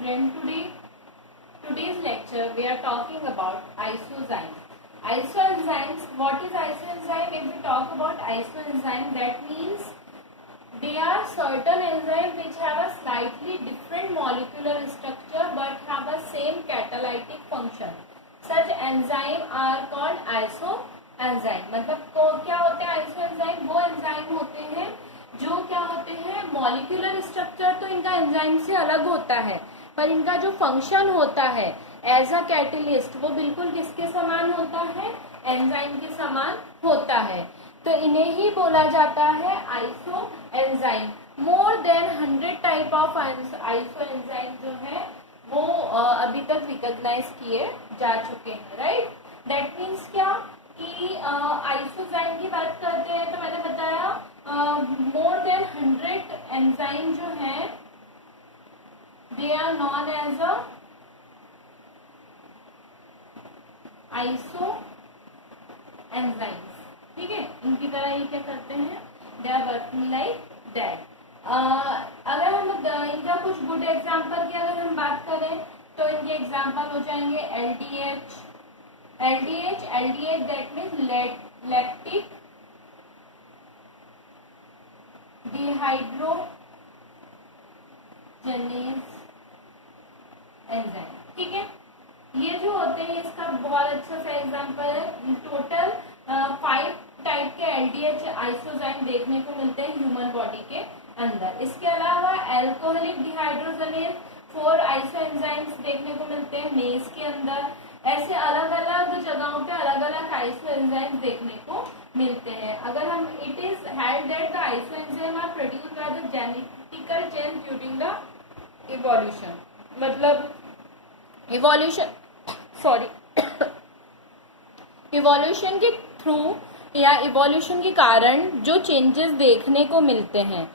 student, today's lecture we are talking about isozymes. Isoenzymes, what is isoenzyme? If we talk about isoenzyme, that means they are certain enzymes which have a slightly different molecular structure but have a same catalytic function. Such enzyme are called isoenzyme. मतलब क्या होते हैं isoenzyme? वो enzyme होते हैं जो क्या होते हैं, मॉलिक्यूलर स्ट्रक्चर तो इनका एंजाइम से अलग होता है, पर इनका जो फंक्शन होता है एज अ कैटेलिस्ट वो बिल्कुल किसके समान होता है, एंजाइम के समान होता है. तो इन्हें ही बोला जाता है iso enzyme. More than 100 type of iso enzyme जो है वो अभी तक रिकॉग्नाइज किए जा चुके हैं. राइट, दैट मीन्स क्या कि आइसोजाइम की बात करते हैं तो मैंने बताया मोर देन 100 एंजाइम जो है they are known as a isoenzymes. ठीक है, इनकी तरह ये क्या करते हैं, they are working like that. अगर हम इनका कुछ गुड एग्जाम्पल की अगर हम बात करें तो इनके एग्जाम्पल हो जाएंगे LDH. LDH that means lactic dehydrogenase enzyme. ठीक है, ये जो होते हैं इसका बहुत अच्छा सा एग्जाम्पल है. टोटल 5 टाइप के एलडीएच आइसोजाइम देखने को मिलते हैं ह्यूमन बॉडी के अंदर. इसके अलावा एल्कोहलिक डिहाइड्रोजनेज 4 आइसोएंजाइम्स देखने को मिलते हैं मेज के अंदर. ऐसे अलग अलग जगहों पे अलग अलग आइसोएंजाइम्स देखने को मिलते हैं. अगर हम it is held that the isoenzyme are produced by the genetical change during the evolution. मतलब इवोल्यूशन के थ्रू या इवोल्यूशन के कारण जो चेंजेस देखने को मिलते हैं,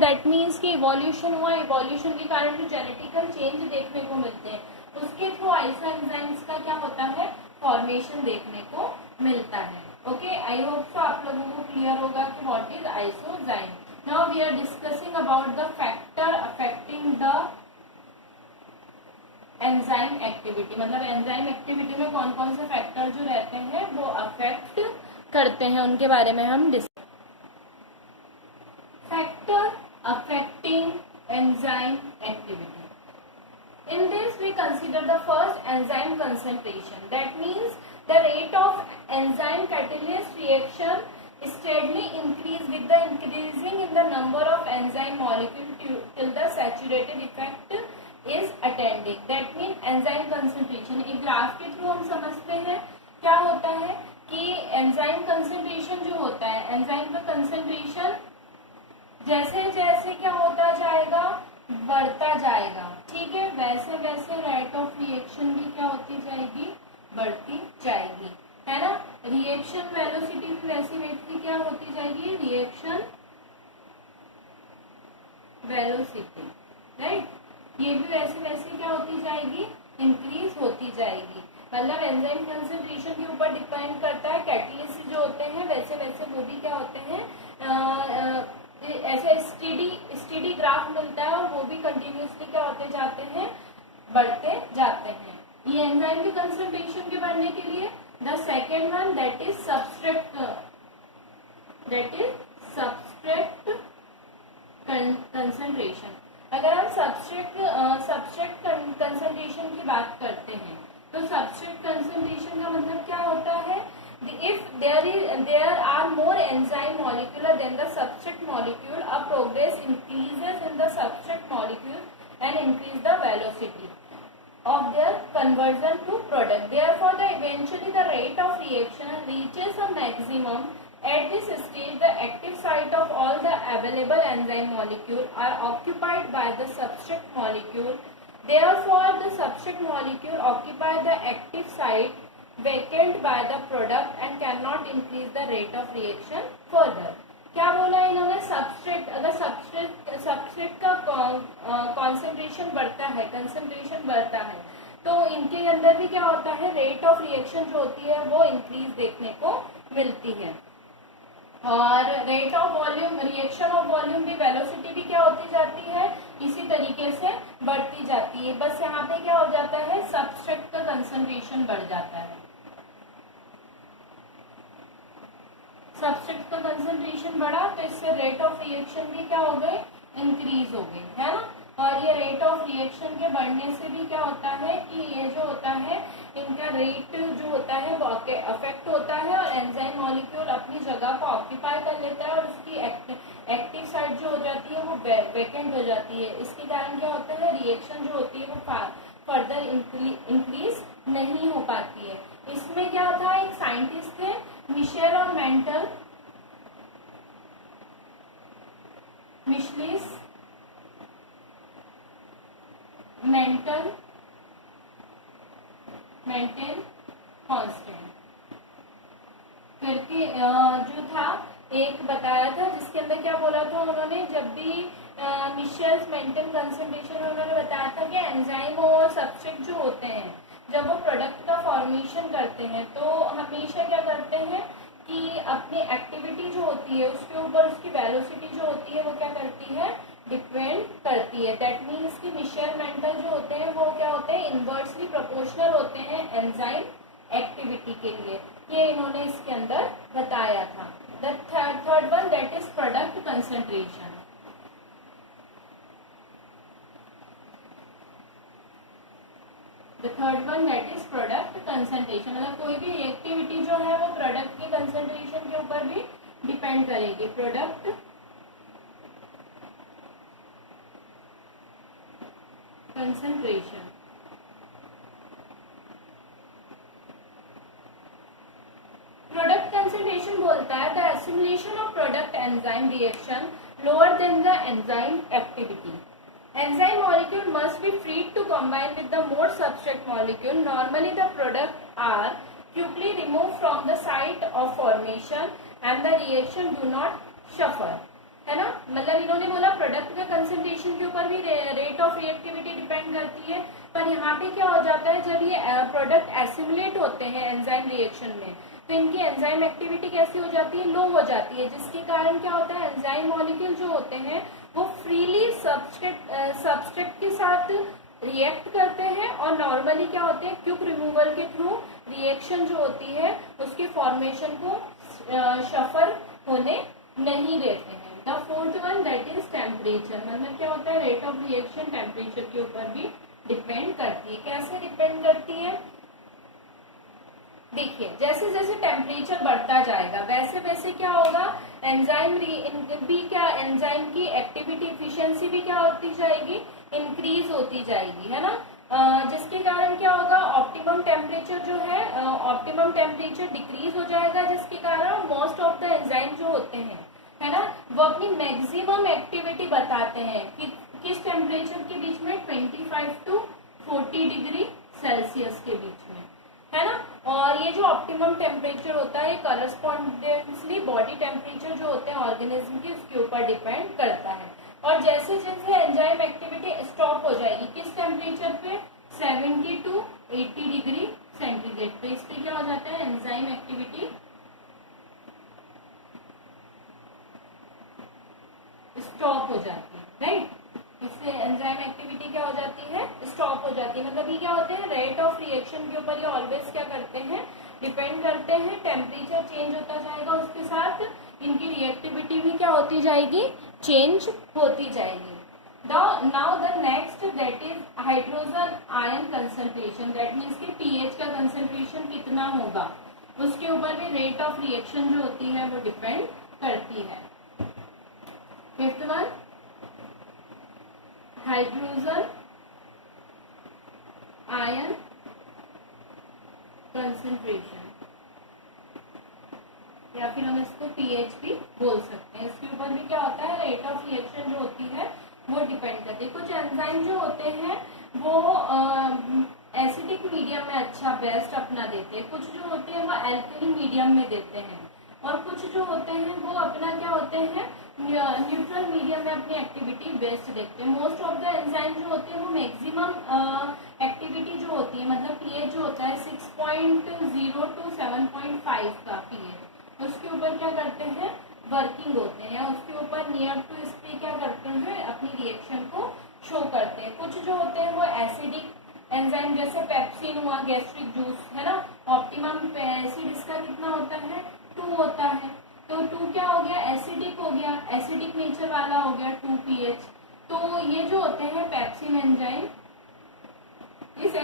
दैट मीन्स कि इवोल्यूशन हुआ, इवोल्यूशन के कारण जो जेनेटिकल चेंज देखने को मिलते हैं उसके थ्रू आइसोएंजाइम्स का क्या होता है, फॉर्मेशन देखने को मिलता है. ओके, आई होप सो आप लोगों को क्लियर होगा कि what is isozyme. Now we are discussing about the factor affecting the enzyme activity. मतलब एंजाइम एक्टिविटी में कौन कौन से फैक्टर जो रहते हैं वो अफेक्ट करते हैं, उनके बारे में हम factor affecting enzyme activity. In this we consider the first enzyme concentration. That means the rate of enzyme catalyst reaction steadily increase with the increasing in the number of enzyme molecule till the saturated effect is attending. That means enzyme concentration. एक graph के through हम समझते हैं क्या होता है कि enzyme concentration जो होता है, एंजाइम का कंसेंट्रेशन जैसे जैसे क्या होता जाएगा, बढ़ता जाएगा. ठीक है, वैसे वैसे रेट ऑफ रिएक्शन भी क्या होती जाएगी, बढ़ती जाएगी, है ना. रिएक्शन वेलोसिटी भी वैसी वैसी क्या होती जाएगी, रिएक्शन वेलोसिटी. राइट, ये भी वैसे वैसे क्या होती जाएगी, इंक्रीज होती जाएगी. मतलब एंजाइम कंसेंट्रेशन के ऊपर डिपेंड करता है. कैटलिस्ट जो होते हैं वैसे वैसे वो भी क्या होते हैं, ऐसे स्टेडी ग्राफ मिलता है और वो भी कंटिन्यूसली क्या होते जाते हैं, बढ़ते जाते हैं. ये एंजाइम के कंसंट्रेशन के बढ़ने के लिए the second one that is substrate concentration. अगर हम सबस्ट्रेट कंसंट्रेशन की बात करते हैं तो सबस्ट्रेट कंसंट्रेशन का मतलब क्या होता है, if there are more enzyme molecule than the substrate molecule, a progress increases in the substrate molecule and increase the velocity of their conversion to product. Therefore, eventually the rate of reaction reaches a maximum. At this stage, the active site of all the available enzyme molecule are occupied by the substrate molecule. Therefore, the substrate molecule occupy the active site vacant by the product and cannot increase the rate of reaction further. क्या बोला इन्होंने, substrate, अगर substrate का concentration बढ़ता है, concentration बढ़ता है तो इनके अंदर भी क्या होता है, रेट ऑफ रिएक्शन जो होती है वो इंक्रीज देखने को मिलती है. और rate of volume, reaction of volume भी, वेलोसिटी भी क्या होती जाती है, इसी तरीके से कंसंट्रेशन बढ़ जाता है, सब्सट्रेट का कंसंट्रेशन बढ़ा तो इससे रेट ऑफ रिएक्शन भी क्या हो गए, इंक्रीज हो गई, है ना। और ये रेट ऑफ रिएक्शन के बढ़ने से भी क्या होता है कि ये जो होता है इनका रेट जो होता है वो अफेक्ट होता है और एंजाइम मॉलिक्यूल अपनी जगह को ऑक्यूपाई कर लेता है और उसकी एक्टिव साइट जो हो जाती है वो वैकेंट हो जाती है। इसके कारण क्या होता है, रिएक्शन जो होती है वो फर्दर इंक्रीज नहीं हो पाती है। इसमें क्या था, एक साइंटिस्ट थे मिशेल और मेंटल कांस्टेंट करके जो था एक बताया था, जिसके अंदर क्या बोला था उन्होंने, जब भी मिशेल्स मेंटन कंसंट्रेशन उन्होंने बताया था कि एंजाइम और सब्सट्रेट जो होते हैं जब वो प्रोडक्ट का फॉर्मेशन करते हैं तो हमेशा क्या करते हैं कि अपनी एक्टिविटी जो होती है उसके ऊपर उसकी वेलोसिटी जो होती है वो क्या करती है, डिपेंड करती है। दैट मीन्स कि मिशेल मेंटल जो होते हैं वो क्या होते हैं, इनवर्सली प्रोपोर्शनल होते हैं एंजाइम एक्टिविटी के लिए, ये इन्होंने इसके अंदर बताया था। The third one that is product concentration. The third one that is product concentration, मतलब कोई भी रिएक्टिविटी जो है वो प्रोडक्ट के कंसंट्रेशन के ऊपर भी डिपेंड करेगी। प्रोडक्ट कंसंट्रेशन, प्रोडक्ट कंसंट्रेशन बोलता है the assimilation of product enzyme reaction lower than the enzyme activity. Enzyme molecule must be freed to combine with the more substrate molecule. Normally the product are quickly removed from the site of formation and the reaction do not suffer, है ना। मतलब इन्होंने बोला product का concentration के ऊपर भी rate of reactivity depend करती है, पर यहाँ पे क्या हो जाता है, जब ये प्रोडक्ट एसिमुलेट होते हैं एंजाइम रिएक्शन में तो इनकी एंजाइम एक्टिविटी कैसी हो जाती है, लो हो जाती है, जिसके कारण क्या होता है, एंजाइम मॉलिक्यूल जो होते हैं वो फ्रीली सबस्ट्रेट के साथ रिएक्ट करते हैं और नॉर्मली क्या होते हैं, क्विक रिमूवल के थ्रू रिएक्शन जो होती है उसके फॉर्मेशन को सफर होने नहीं देते हैं। The fourth one that is temperature, मतलब क्या होता है, रेट ऑफ रिएक्शन टेम्परेचर के ऊपर भी डिपेंड करती है। कैसे डिपेंड करती है, देखिए जैसे जैसे टेम्परेचर बढ़ता जाएगा वैसे वैसे क्या होगा, एंजाइम की एक्टिविटी इफिशिएंसी भी क्या होती जाएगी, इंक्रीज होती जाएगी, है ना। जिसके कारण क्या होगा, ऑप्टिमम टेम्परेचर जो है ऑप्टिमम टेम्परेचर डिक्रीज हो जाएगा, जिसके कारण मोस्ट ऑफ द एंजाइम जो होते हैं, है ना, वो अपनी मैक्सिमम एक्टिविटी बताते हैं कि किस टेम्परेचर के बीच में, 25 to 40 डिग्री सेल्सियस के बीच में, है ना। और ये जो ऑप्टिमम टेम्परेचर होता है करस्पॉन्डेंसली बॉडी टेम्परेचर जो होते हैं ऑर्गेनिज्म की उसके ऊपर डिपेंड करता है। और जैसे जैसे एंजाइम एक्टिविटी स्टॉप हो जाएगी किस टेम्परेचर पे, 70 to 80 डिग्री सेंटीग्रेड पे, इसके क्या हो जाता है, एंजाइम एक्टिविटी स्टॉप हो जाती है, राइट। इससे एंजाइम एक्टिविटी क्या हो जाती है, स्टॉप हो जाती है। मतलब ये क्या होते हैं, रेट ऑफ रिएक्शन के ऊपर ये ऑलवेज क्या करते हैं, डिपेंड करते हैं। टेम्परेचर चेंज होता जाएगा उसके साथ इनकी रिएक्टिविटी भी क्या होती जाएगी, चेंज होती जाएगी। Now the next that is hydrogen ion concentration, that means कि पीएच का कंसंट्रेशन कितना होगा उसके ऊपर भी रेट ऑफ रिएक्शन जो होती है वो डिपेंड करती है। Fifth one hydrogen ion concentration, या फिर हम इसको पीएच भी बोल सकते हैं। इसके ऊपर भी क्या होता है, रेट ऑफ रिएक्शन जो होती है वो डिपेंड करती है। कुछ एंजाइम जो होते हैं वो एसिडिक मीडियम में अच्छा बेस्ट अपना देते हैं, कुछ जो होते हैं वो एल्कली मीडियम में देते हैं, और कुछ जो होते हैं वो अपना क्या होते हैं, न्यूट्रल मीडियम में अपनी एक्टिविटी बेस्ट देखते हैं। मोस्ट ऑफ द एंजाइम जो होते हैं वो मैक्सिमम एक्टिविटी जो होती है, मतलब पीएच जो होता है 6.0 to 7.5 का पीएच, उसके ऊपर क्या करते हैं, वर्किंग होते हैं, उसके ऊपर नियर टू इस पे क्या करते हैं, अपनी रिएक्शन को शो करते हैं। कुछ जो होते हैं वो एसिडिक एंजाइम जैसे पेप्सिन हुआ, गैस्ट्रिक जूस है ना, ऑप्टिमम एसिड इसका कितना होता है 2 होता है, तो 2 क्या हो गया एसिडिक हो गया, एसिडिक नेचर वाला हो गया 2 pH। तो ये जो होते हैं पेप्सिन एंजाइम इस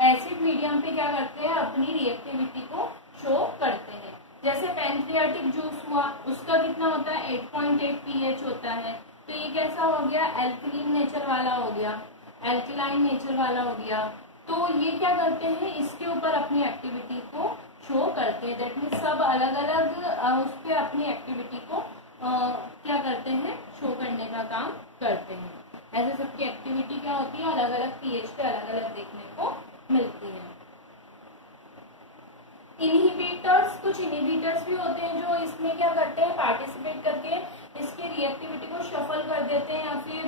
एसिड मीडियम पे क्या करते हैं अपनी रिएक्टिविटी को शो करते हैं। जैसे पैंक्रियाटिक जूस हुआ उसका कितना होता है 8.8 pH होता है, तो ये कैसा हो गया एल्कलीन नेचर वाला हो गया, एल्कलाइन नेचर वाला हो गया। तो ये क्या करते हैं इसके ऊपर अपनी एक्टिविटी को शो करते हैं, दैट मीन्स सब अलग अलग उस पर अपनी एक्टिविटी को क्या करते हैं शो करने का काम करते हैं। ऐसे सबकी एक्टिविटी क्या होती है अलग अलग पीएच पे अलग अलग देखने को मिलती है। इनहिबिटर्स, कुछ इनहिबिटर्स भी होते हैं जो इसमें क्या करते हैं पार्टिसिपेट करके इसकी रिएक्टिविटी को शफल कर देते हैं या फिर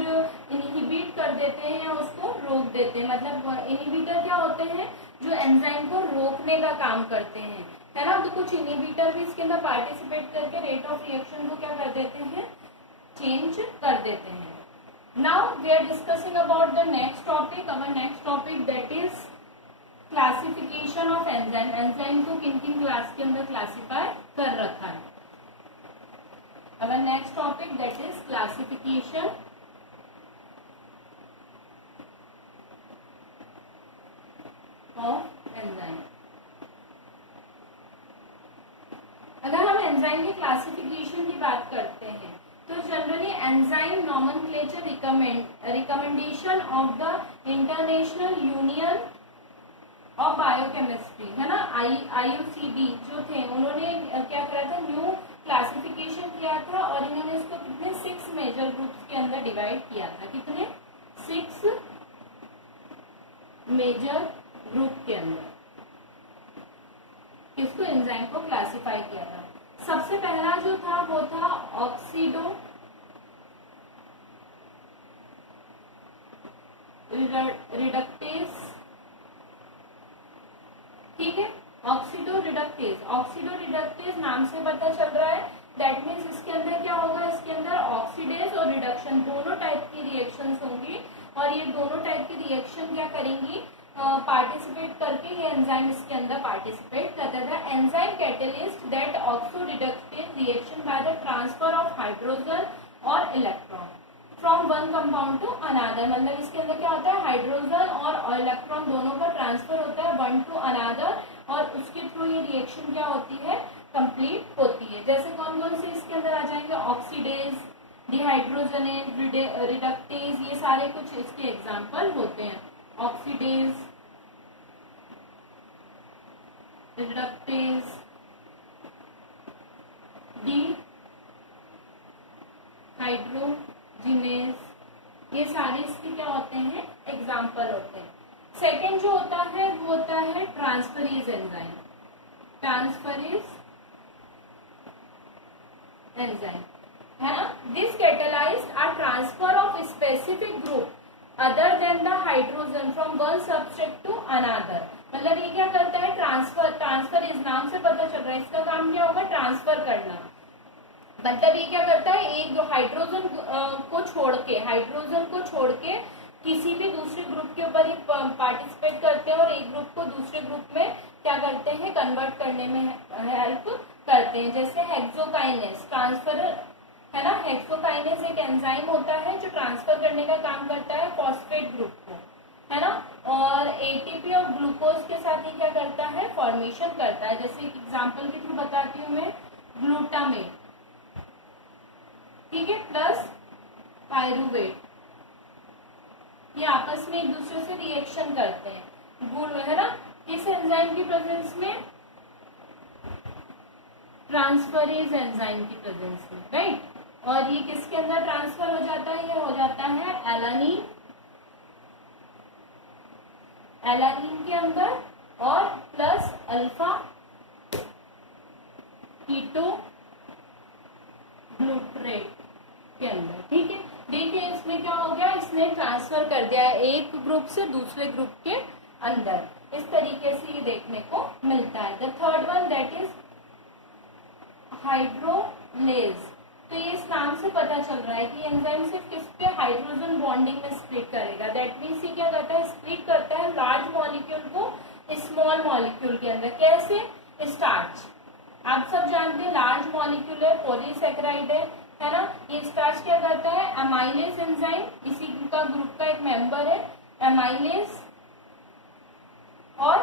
इनहिबिट कर देते हैं या उसको रोक देते हैं। मतलब इनहिबिटर क्या होते हैं जो एंजाइम को रोकने का काम करते हैं, है ना। तो कुछ इनहिबिटर भी इसके अंदर पार्टिसिपेट करके रेट ऑफ रिएक्शन को क्या कर देते हैं चेंज कर देते हैं। Now we are discussing about the next topic, our next topic that is classification of enzyme. Enzyme को किन किन क्लास के अंदर क्लासिफाई कर रखा है। अवर next topic that is classification of enzyme. अगर हम एंजाइम की क्लासिफिकेशन की बात करते हैं तो generally enzyme nomenclature recommendation of the international union of biochemistry, है ना, IUCD जो थे उन्होंने क्या करा था न्यू क्लासिफिकेशन किया था और इन्होंने इसको कितने 6 मेजर ग्रुप्स के अंदर डिवाइड किया था। कितने 6 मेजर ग्रुप के अंदर इसको एंजाइम को क्लासिफाई किया था। सबसे पहला जो था वो था ऑक्सीडो रिडक्टेज, ठीक है, ऑक्सीडो रिडक्टेज नाम से पता चल रहा है, दैट मीन्स इसके अंदर क्या होगा, इसके अंदर ऑक्सीडेज और रिडक्शन दोनों टाइप की रिएक्शंस होंगी और ये दोनों टाइप की रिएक्शन क्या करेंगी पार्टिसिपेट करके ये एंजाइम इसके अंदर पार्टिसिपेट करता था। Enzyme catalyst that oxo reductase reaction by the transfer of hydrogen और electron from one compound to another. मतलब इसके अंदर क्या होता है हाइड्रोजन और इलेक्ट्रॉन दोनों का ट्रांसफर होता है वन टू अनादर और उसके थ्रू ये रिएक्शन क्या होती है कंप्लीट होती है। जैसे कौन कौन से इसके अंदर आ जाएंगे ऑक्सीडेज, डिहाइड्रोजनेज, रिडक्टेज, ये सारे कुछ इसके एग्जाम्पल होते हैं। ऑक्सीडेज, रिडक्टेज, डिहाइड्रोजिनेज, ये सारे इसके क्या होते हैं एग्जाम्पल होते हैं। सेकेंड जो होता है वो होता है ट्रांसफरेज एंजाइम। ट्रांसफरेज एंजाइम है ना, this catalysed a transfer of specific group other than the hydrogen from one substrate to another. मतलब ये क्या करता है ट्रांसफर इस नाम से पता चल रहा है इसका काम क्या होगा ट्रांसफर करना। मतलब ये क्या करता है एक जो हाइड्रोजन को छोड़ के किसी भी दूसरे ग्रुप के ऊपर पार्टिसिपेट करते हैं और एक ग्रुप को दूसरे ग्रुप में क्या करते हैं कन्वर्ट करने में हेल्प करते हैं। जैसे हेक्सोकाइनेस ट्रांसफर है ना, हेक्सोकाइनेस एक एंजाइम होता है जो ट्रांसफर करने का काम करता है फॉस्फेट ग्रुप को, है ना, और एटीपी और ग्लूकोज के साथ ही क्या करता है फॉर्मेशन करता है। जैसे एक एग्जांपल के थ्रू बताती हूँ मैं, ग्लूटामेट, ठीक है, प्लस पायरुवेट, ये आपस में एक दूसरे से रिएक्शन करते हैं, है ना, किस एंजाइम की प्रेजेंस में, ट्रांसफरेज एंजाइम की प्रेजेंस में, राइट। और ये किसके अंदर ट्रांसफर हो जाता है, ये हो जाता है एलानीन के अंदर और प्लस अल्फा कीटो ग्लूट्रेट के अंदर, ठीक है। देखिए इसमें क्या हो गया, इसने ट्रांसफर कर दिया है एक ग्रुप से दूसरे ग्रुप के अंदर। इस तरीके से ये देखने को मिलता है। The third one that is hydrolase. तो ये इस नाम से पता चल रहा है कि एंजाइम सिर्फ किस पे हाइड्रोजन बॉन्डिंग में स्प्लिट करेगा। दैट मीन्स ये क्या करता है, स्प्लिट करता है लार्ज मॉलिक्यूल को स्मॉल मॉलिक्यूल के अंदर। कैसे? स्टार्च, आप सब जानते हैं लार्ज मॉलिक्यूल है, पॉलीसैकेराइड है ना। ये स्टार्च क्या करता है, अमाइलेज एंजाइम, इसी का ग्रुप का एक मेंबर है अमाइलेज, और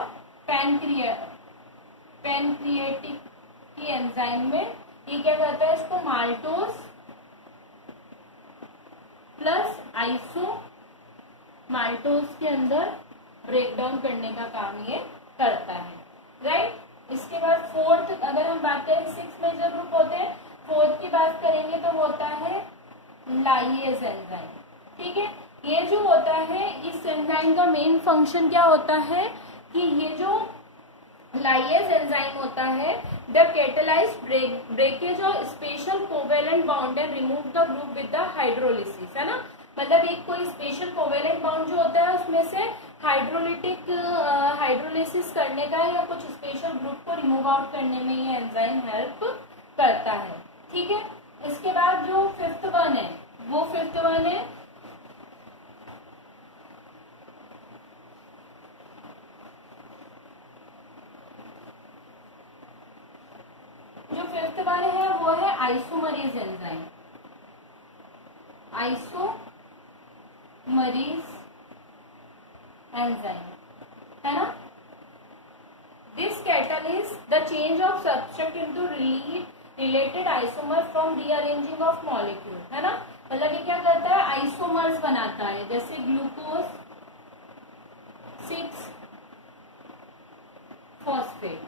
पैनक्रिएटिक की एंजाइम में ये क्या करता है, इसको माल्टोज प्लस आइसो माल्टोज के अंदर ब्रेक डाउन करने का काम ये करता है, राइट। इसके बाद फोर्थ, अगर हम बात करें 6 मेजर ग्रुप होते हैं, फोर्थ की बात करेंगे तो होता है लाइएज एंजाइम, ठीक है। ये जो होता है, इस एंजाइम का मेन फंक्शन क्या होता है कि ये जो लाइएज एंजाइम होता है, the catalyse breakage of special covalent bound and remove the group with the hydrolysis, है ना। मतलब एक कोई स्पेशल कोवेलेंट बाउंड जो होता है उसमें से हाइड्रोलिसिस करने का या कुछ स्पेशल ग्रुप को रिमूव आउट करने में ये एंजाइम हेल्प करता है, ठीक है। इसके बाद जो फिफ्थ वन है, वो फिफ्थ वन है वो है आइसोमरेज एंजाइम, आइसोमरेज एंजाइम, है ना। This catalyse the change of substrate into related isomer from rearranging of molecule, है ना। मतलब ये क्या करता है, आइसोमर्स बनाता है, जैसे ग्लूकोज 6-फॉस्फेट,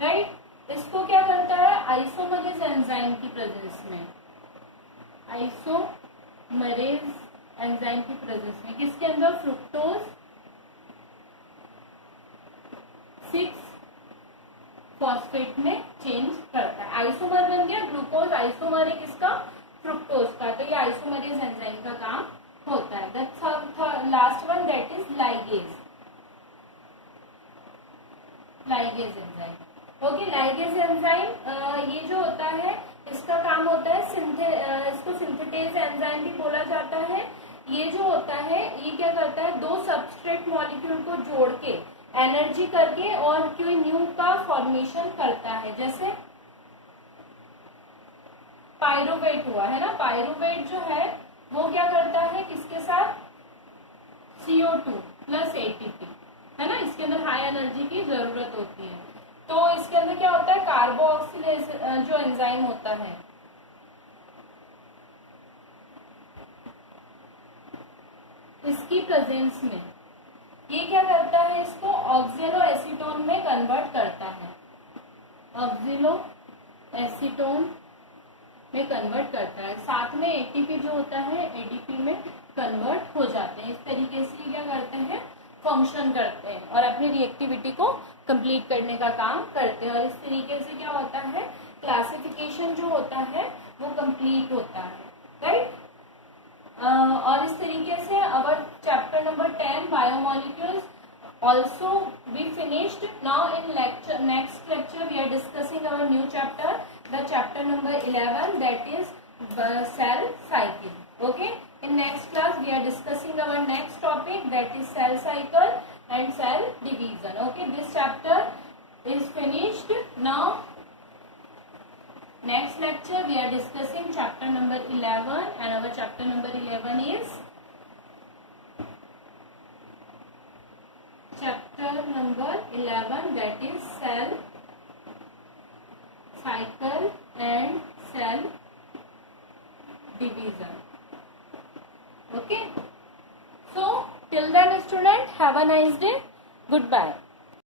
राइट। इसको क्या करता है, आइसोमरेज एंजाइम की प्रेजेंस में, आइसोमरेज एंजाइम की प्रेजेंस में, किसके अंदर, फ्रुक्टोज 6-फॉस्फेट में चेंज करता है। आइसोमर बन गया ग्लूकोज, आइसोमर है किसका, फ्रुक्टोज का, तो ये आइसोमरेज एंजाइम का काम होता है। The last one that is ligase enzyme, okay. Ligase enzyme ये जो होता है, इसका काम होता है इसको सिंथेटेज एंजाइम भी बोला जाता है। ये जो होता है, ये क्या करता है, दो सबस्ट्रेट मॉलिक्यूल को जोड़ के एनर्जी करके और कोई न्यू का फॉर्मेशन करता है, जैसे पायरुवेट हुआ, है ना। पायरुवेट जो है वो क्या करता है, किसके साथ, CO2 प्लस ATP, है ना। इसके अंदर हाई एनर्जी की जरूरत होती है, तो इसके अंदर क्या होता है, कार्बोक्सिलेज जो एंजाइम होता है, इसकी प्रेजेंस में ये क्या करता है, इसको ऑक्जेलो एसीटोन में कन्वर्ट करता है, ऑक्जेलो एसीटोन में कन्वर्ट करता है। साथ में ATP जो होता है, ADP में कन्वर्ट हो जाते हैं। इस तरीके से क्या करते हैं, फंक्शन करते हैं और अपनी रिएक्टिविटी को कंप्लीट करने का काम करते हैं। और इस तरीके से क्या होता है, क्लासिफिकेशन जो होता है वो कंप्लीट होता है, राइट। और इस तरीके से our chapter number 10 biomolecules also we finished. Now in next lecture we are discussing our new chapter, the chapter number 11, that is cell cycle, okay. In next class we are discussing our next topic, that is cell cycle and cell division, okay. This chapter is finished. Now next lecture we are discussing chapter number 11, and our chapter number 11 is chapter number 11, that is cell cycle and cell division, okay. So till then student, have a nice day, goodbye.